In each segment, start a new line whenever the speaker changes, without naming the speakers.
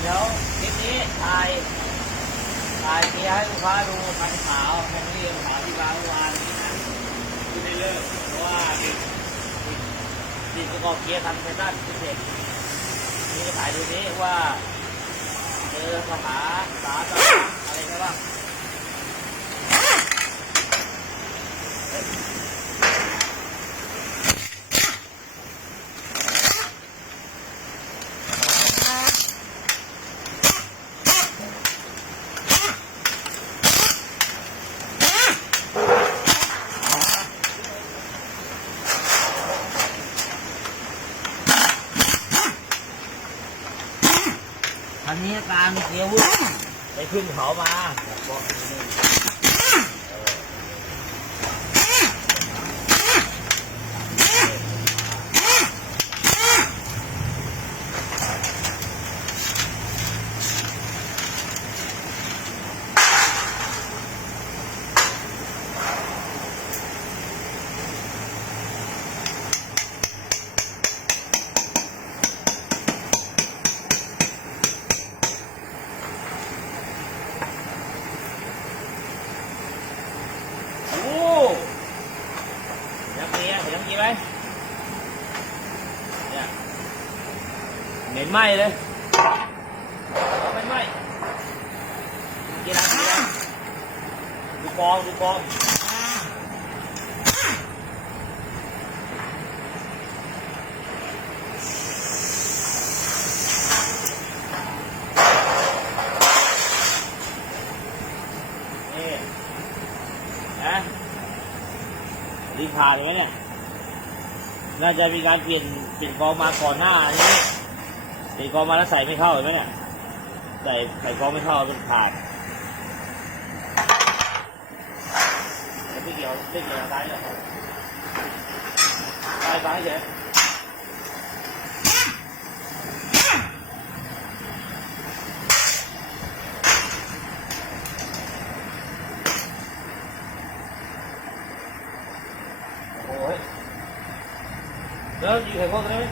เดี๋ยวคลิปนี้ถ่ายถ่ายเกียให้ลูกค้าดูคันขาวแค่นี้เองขาวที่ร้านเมื่อวานนี้นะที่ได้เลิกเพราะว่าติดติดติประกอบเกียร์ทันไททันพิเศษนี่ถ่ายดูนี้ว่าเจอปัญหาสาอะไรกันบ้าง เกียววุ่นไปขึ้นเขามาบอกนี่โอ้ยังมีอะยังมีไหมเนี่ยเหม็น ไหม้เลยเอาไม่ไหม้กินอะไรกินดูกองดูกองนี่นะรีบผ่าเลยไหมเนี่ยน่าจะมีการเปลี่ยนเปลี่ยนกองมาก่อนหน้าอัน นี้เปลี่กองมาแล้วใส่ไม่เข้าเห็นไหมเนี่ยใส่ใส่กองไม่เข้าเป็นขาดไม่เกี่ยวไม่เกี่ยวซ้ายเลยซ้ายซ้ายเฉยโอ้ยแล้วยิงไข่พวกได้ไหม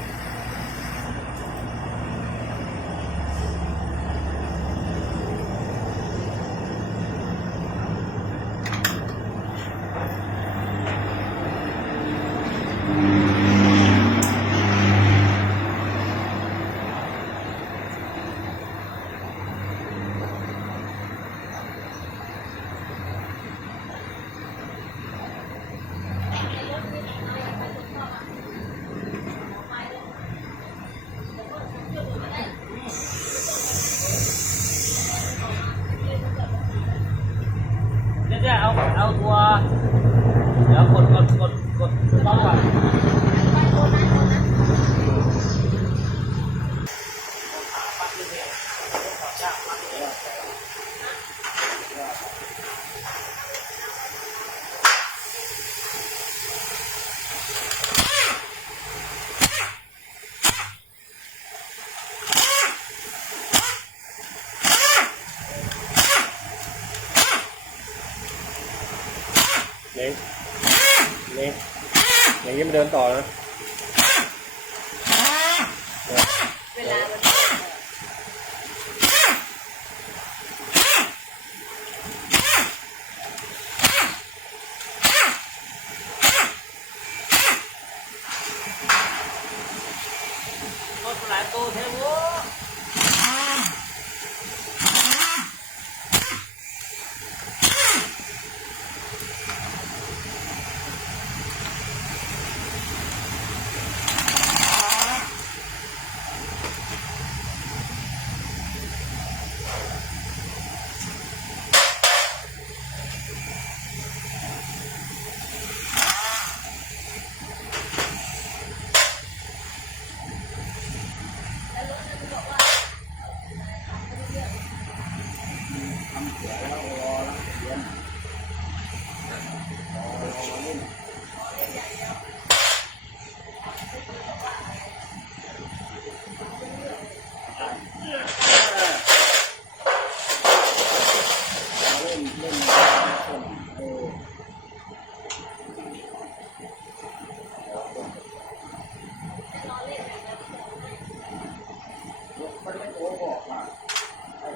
เดี๋ยวจะเอาเอาตัวเดี๋ยวกดกดกดกดต้องก่อน
เล้งเล้งอย่างนี้มันเดินต่อนะ
เวลามัน
กดหลายตัวเทวุ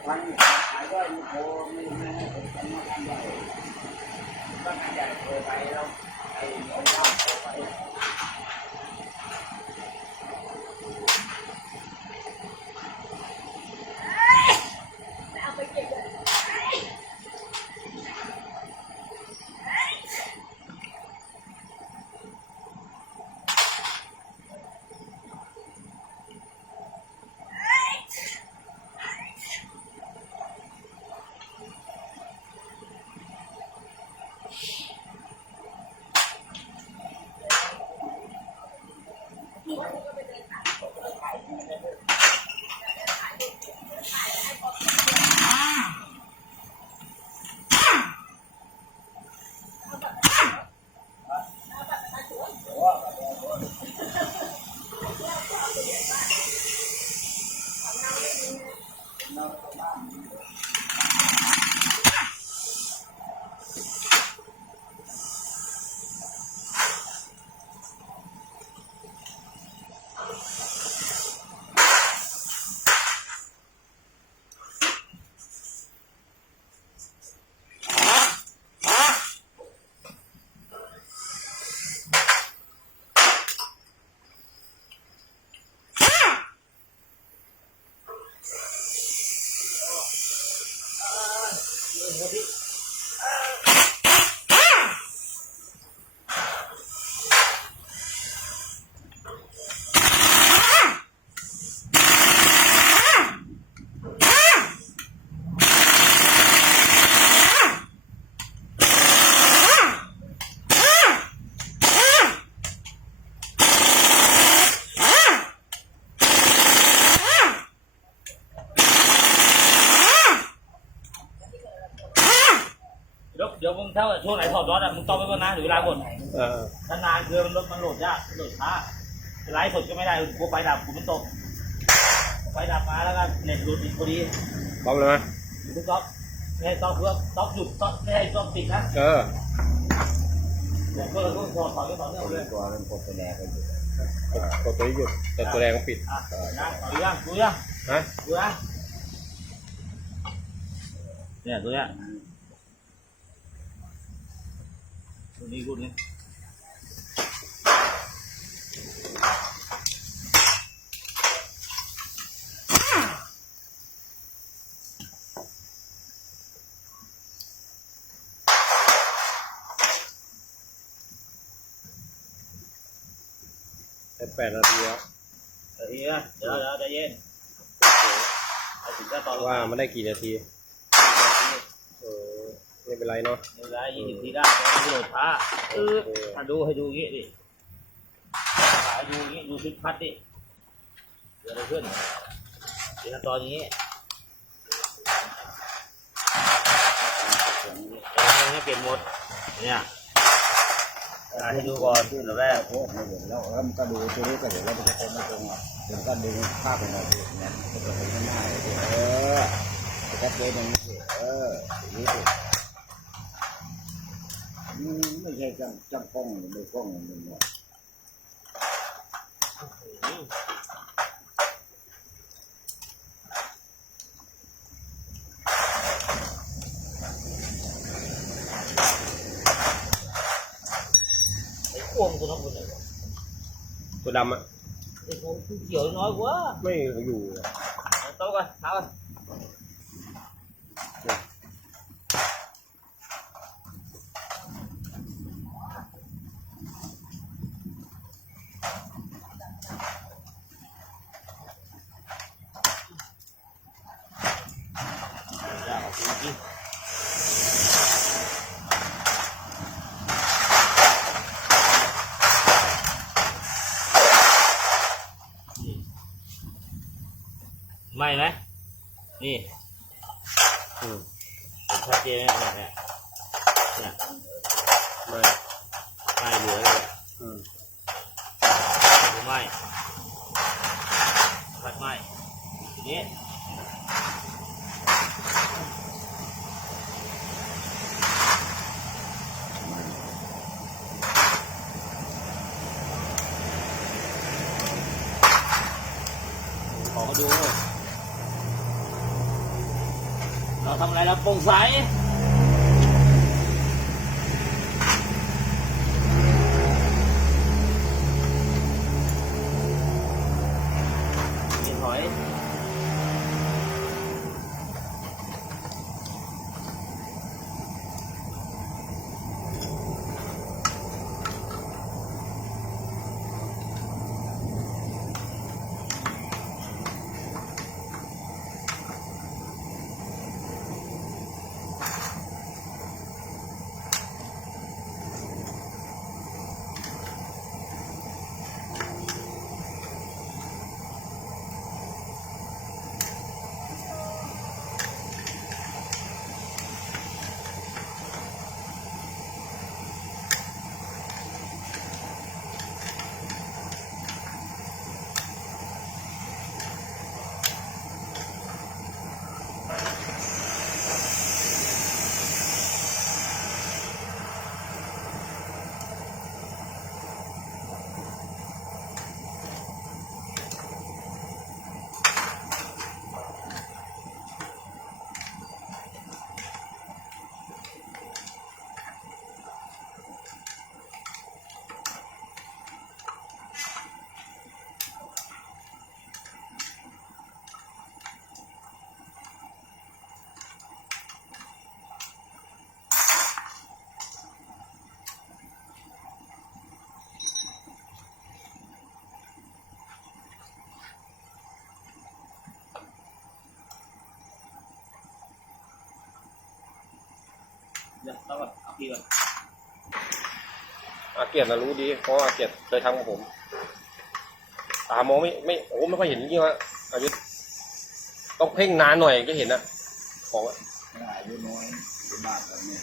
ไอ้พันขายก็ไม่โหไม่ไม่ให้ผมทำงานใหญ่ก็งานใหญ่เคยไปแล้วไอ้เอาข้าไป หรือเวลาหมด
เออ
ถ้านานคือมันรถมันโหลดยากโหลดช้าไลฟ์สดก็ไม่ได้กลัวไฟดับกูมันตกไฟดับมาแล้วก็เน็ตหลุดอีกพอดี
พร้อมเลยไหม
ทุกต๊อกไม่ให้ต๊อกเพื่อต๊อกหยุดต๊อกไม่ให้ต๊อกปิดนะ
เออ
เดี๋ยวเพื่อนต้องถอดถอดก็ต่อเนื่องเลย
ตัวนั้นกดไปแดงกันอยู่
กดตัวนี้หยุดแต่ตัวแรงปิด
อะนะดูยังดูยัง
ฮะ
ดูนะเนี่ยตัวเนี้ย ตัวนี้รุ่นนี้
แค่แปดนาทีแล้ว
เดี๋ยวทีนะเดี๋ยวเดี๋ยวใจเย็นเอาถึงจะต่อลง
ว่า
มา
มันได้กี่นาทีเออไม่ เป็นไรเนาะ
เวลายี่สิบทีได้แต่ไม่โหลดช้าเออถ้าดูให้ดูอย่างงี้ดิถ่ายดูอย่างงี้ดูชุดพัดดิเกิดอะไรขึ้นเดี๋ยวขั้นตอนอย่างงี้เดี๋ยวให้เปลี่ยนหมดเนี่ยอ่าให้ดูก่อนอันดับแรก
โอ้ไม่เห็นแล้วแล้วมันก็ดูตัวนี้ก็เห็นแล้วมันจะคงไม่ตรงอะเดี๋ยวก็ดึงภาพไปหน่อยสิเนี่ยมันจะเป็นง่ายๆสิเออชัดเจนอย่างนี้สิเอออย่างนี้สิ มันไม่ใช่จังจังกล้องหรือไม่กล้องมันเนี่ย
ไอ้อ้วงตัวนั้นคนไหนวะ
ตัวดำอะ
ไอ้ตัวเขียวน้อยกว่า
ไม่อยู่อะ
เอาโต๊ะกันเอากันอย่ ไม่ไหมนี่
อืม
เห็นชัดเจนไหมเนี่ยเนี่ย
ไม่
ไม่เหลือเลย
อืม
หรือไม่พัดไม่ทีนี้ขอเขาดูเรา ทำอะไรแล้วโปร่งใส เดี๋ยวต้องก่อนเอาพี่ก่อน
อาเกียรตินะรู้ดี เพราะว่าอาเกียรติเคยทำกับผมตามองไม่ไม่โอ้ไม่ค่อยเห็นจริงๆว่าอายุต้องเพ่งนานหน่อยก็เห็นนะของอะ
อายุน้อยเป็นมากแล้วเนี่ย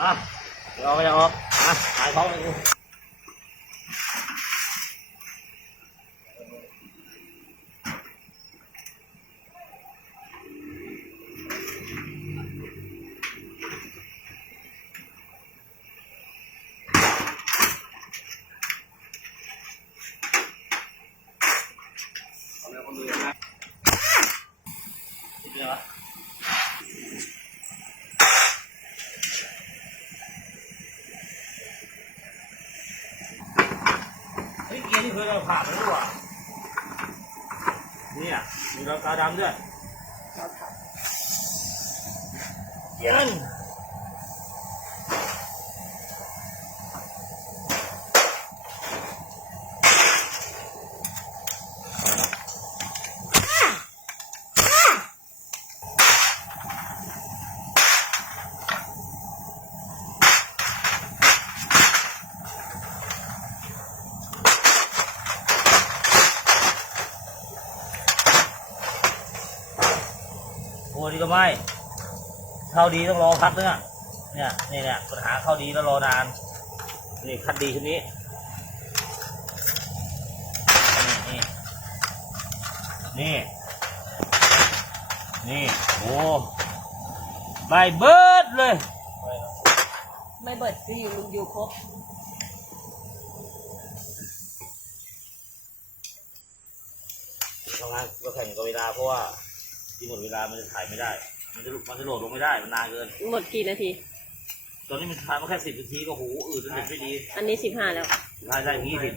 อะเดี๋ยวเอาไปเอาออกอะหายท้องเลยกูเดี๋ยว เฮ้ ยเกียร์ที่เคยเราผ่านแล้ รอยตาดำด้วยเกียร์โอ้ดีก็ไม่ เข้าดีต้องรอพักนึงอะเนี่ยนี่เนี่ยปัญหาเข้าดีแล้วรอนาน นี่คัดดีชุดนี้นี่นี่ นี่ โอ้ใบเบิร์ดเลย
ไม่เบิดก็อยู่อยู่ครบ
ทำงานก็แข่งกับเวลาเพราะว่า ที่หมดเวลามันจะถ่ายไม่ได้ มันจะลุกมันจะโหลดลงไม่ได้ มันนานเกิน
หมดกี่นาที
ตอนนี้มันถ่ายมาแค่สิบนาทีก็หูอืดจนเด็ดไม่ดี
อันนี้สิบห้าแล้ว
ถ่ายได้ยี่สิบ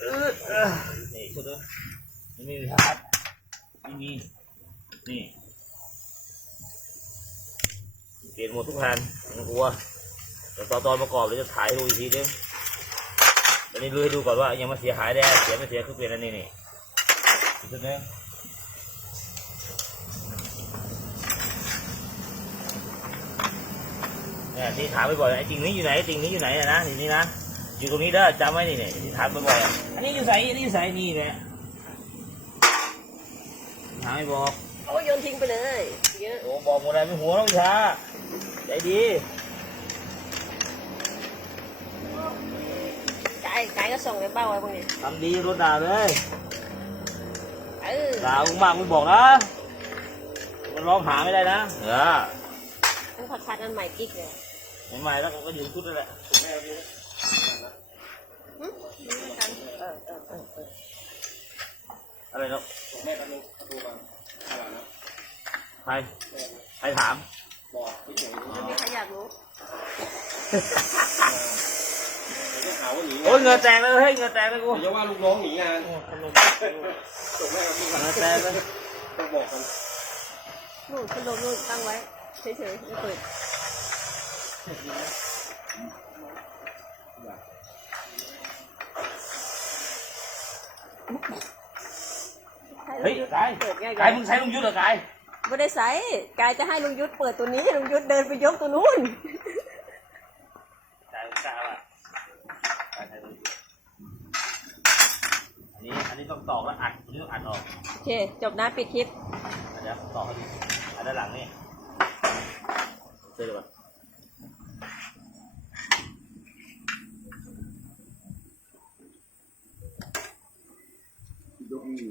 เออเออนี่ชุดเด้อนี่ไม่มีทัดไม่มีนี่ เปลี่ยนหมดทุกแผ่นไม่ต้องกลัวแต่ตอนตอนประกอบเดี๋ยวจะถ่ายให้ดูอีกทีนึงอันนี้ดูให้ดูก่อนว่ายังมาเสียหายได้ เสียไม่เสียคือเปลี่ยนอันนี้นี่อีกชุดหนึง เนี่ยที่ถามบ่อยๆไอ้จริงนี้อยู่ไหนจริงนี้อยู่ไหนอะนะนี่นี่นะอยู่ตรงนี้เด้อจำไว้นี่เนี่ยที่ถามบ่อยๆอะอันนี้อยู่ไหนอันนี้อยู่ไหนนี่เนี่ยถามไม่บอก
โอ้ยโยนทิ้งไปเลย เยอะ
โอ้บอกหมดเลยไม่หัวน้องชาใจดี
กายกายก็ส่งไปเป้าไว้พวกนี้
ทำดีรถด่าเลย
เออ
ด่ามึงมากมึงบอกนะมันร้องหาไม่ได้นะเออ
มันผัดผัดอันใหม่กิ๊กเลย
ใหม่ๆแล้วก็อยู่ชุดนั่นแหละ
หึนี่กันเออเออเออเออ
อะไรเนาะ
แม่ตอนนึงดูก่อนอะไรนะ
ใครใครถาม
บอกที่ไหน
ไม่มีใครอยากรู้
จะหาว่าหนี
โอ้ยเหงื่อแตกเลยเฮ้ยเหงื่อแตกเลยกู
อย่าว่าลูกน้องหนีงาน
โอ้ขนม
จบแม่กับพี่
เหงื่อแตกเลย
ต้องบอกกัน
นู่นพัดลมนู่นตั้งไว้เฉยๆไม่เปิด
เฮ้ยกาย
เปิดง่าย
กายมึงใช้ลุงยุทธเหรอกาย
ไม่ได้ใส่กายจะให้ลุงยุทธเปิดตัวนี้ลุงยุทธเดินไปยกตัวนู้น
กายมึงกล้าว่ะกายใช้ลุงยุทธอันนี้อันนี้ต้องตอกแล้วอัดอันนี้ต้องอัดออก
โอเคจบนะปิดคลิป
เดี๋ยวต่อให้ดูอันด้านหลังนี่เจอเลยปะ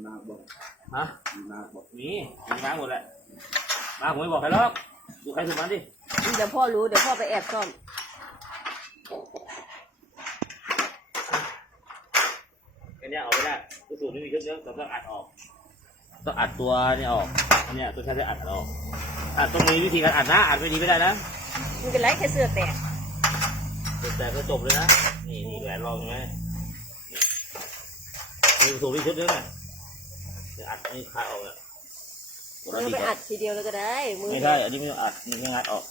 ยกนี่นาบอก
ฮะ
นาบอก
มีมีมาหมดแหละมาผมไม่บอกใครหรอกดูใครถูกมันดิ
เดี๋ยวพ่อรู้เดี๋ยวพ่อไปแอบซ่อม
อันเนี้ยออกไม่ได้ตัวสูตรไม่มีชุดเนื้อแต่ต้องอัดออกต้องอัดตัวนี่ออกอันเนี้ยตัวใช้ได้อัดออกอัดต้องมีวิธีการอัดนะอัดไม่ดีไม่ได้นะ
มันเป็นไรแค่เสื้อแตก
แต่ก็จบเลยนะนี่นี่แหวนรองใช่ไหมนี่สูตรที่ชุดเนื้อน่ะ เดี๋ยวอัดนี่คายออกเนี่ย
มันก็ไปอัดทีเดียวเลยก็ได้ มือ
ไม่ได้ อันนี้ไม่ต้องอัดนี่แค่งัดออก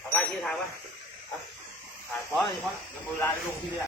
เอาการชี้ทางปะเอาถ่ายพอเลยพอแล้วเวลาลงที่เรือ